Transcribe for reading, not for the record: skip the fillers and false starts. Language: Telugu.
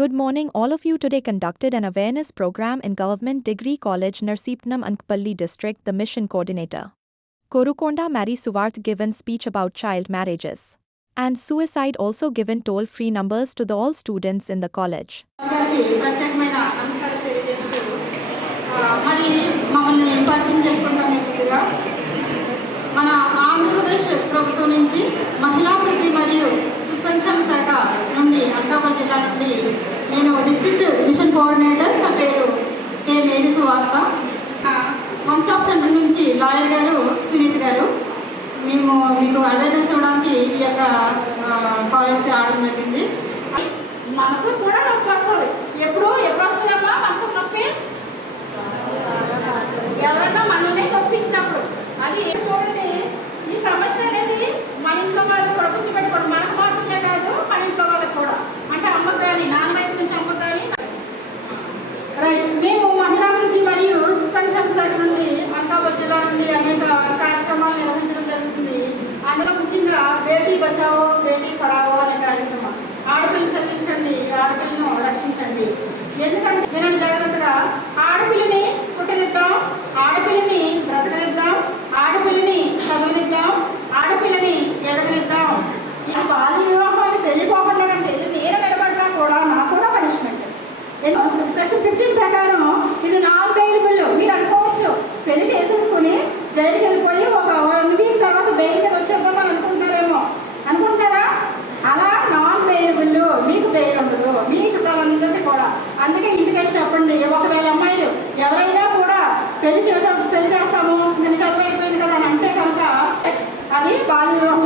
Good morning all of you. Today conducted an awareness program in Government Degree College Narsipatnam Ankampalli district. The mission coordinator Korukonda Mary Suvarth given speech about child marriages and suicide, also given toll-free numbers to all students in the college. Anakapalli జిల్లా నుండి నేను డిస్ట్రిక్ట్ మిషన్ కోఆర్డినేటర్. నా పేరు కే మేరీ సువార్త. వన్ స్టాప్ సెంటర్ నుంచి లాయర్ గారు సునీత్ గారు మేము మీకు అవేర్నెస్ ఇవ్వడానికి ఈ యొక్క కాలేజ్కి రావడం జరిగింది. మనసు కూడా నొప్పి వస్తుంది. ఎప్పుడు వస్తుందమ్మా మనసుకు నొప్పి? ఎవరన్నా మనల్ని నొప్పించినప్పుడు. అది చూడండి, ఈ సమస్య అనేది మన ఇంట్లో వాళ్ళు కూడా గుర్తుపెట్టుకోండి. మనకు మాత్రమే కాదు, మన ఇంట్లో వాళ్ళకి కూడా. అంటే అమ్మకు కానీ, నాన్న వైపు నుంచి అమ్మకు కానీ. రైట్. మేము మహిళాభివృద్ధి మరియు సంక్షేమ శాఖ నుండి అనకాపల్లి జిల్లా నుండి అనేక కార్యక్రమాలు నిర్వహించడం జరుగుతుంది. అందులో ముఖ్యంగా బేటీ బచావో బేటీ పడావో అనే కార్యక్రమం. ఆడపిల్లని చదివించండి, ఆడపిల్లను రక్షించండి. ఎందుకంటే వినండి జాగ్రత్తగా. ఆడపిల్లని పుట్టనిద్దాం, ఆడపిల్లని బ్రతకనిద్దాం, ఆడపిల్లని చదవనిద్దాం, ఆడపిల్లని ఎదగనిద్దాం. ఇది బాల్య వివాహం అని తెలియకోకుండా కంటే నేను నిలబడ్డా కూడా నాకు కూడా పనిష్మెంట్. సెక్షన్ 15 ప్రకారం ఇది నాన్ బెయిలబుల్. మీరు అనుకోవచ్చు, పెళ్లి చేసేసుకుని జైలుకి వెళ్ళిపోయి ఒక 1 వీక్ తర్వాత బెయిల్ మీద వచ్చేద్దామని అనుకుంటున్నారా? అలా నాన్ బెయిలబుల్. మీకు బెయిల్ ఉండదు, మీ చుట్టాలందరికీ కూడా. అందుకే ఇంటికి వెళ్ళి చెప్పండి. ఒకవేళ అమ్మాయిలు ఎవరైనా కూడా పెళ్లి చేస్తాము, నేను చదువు అయిపోయింది కదా అని అంటే కనుక అది బాల్య వివాహం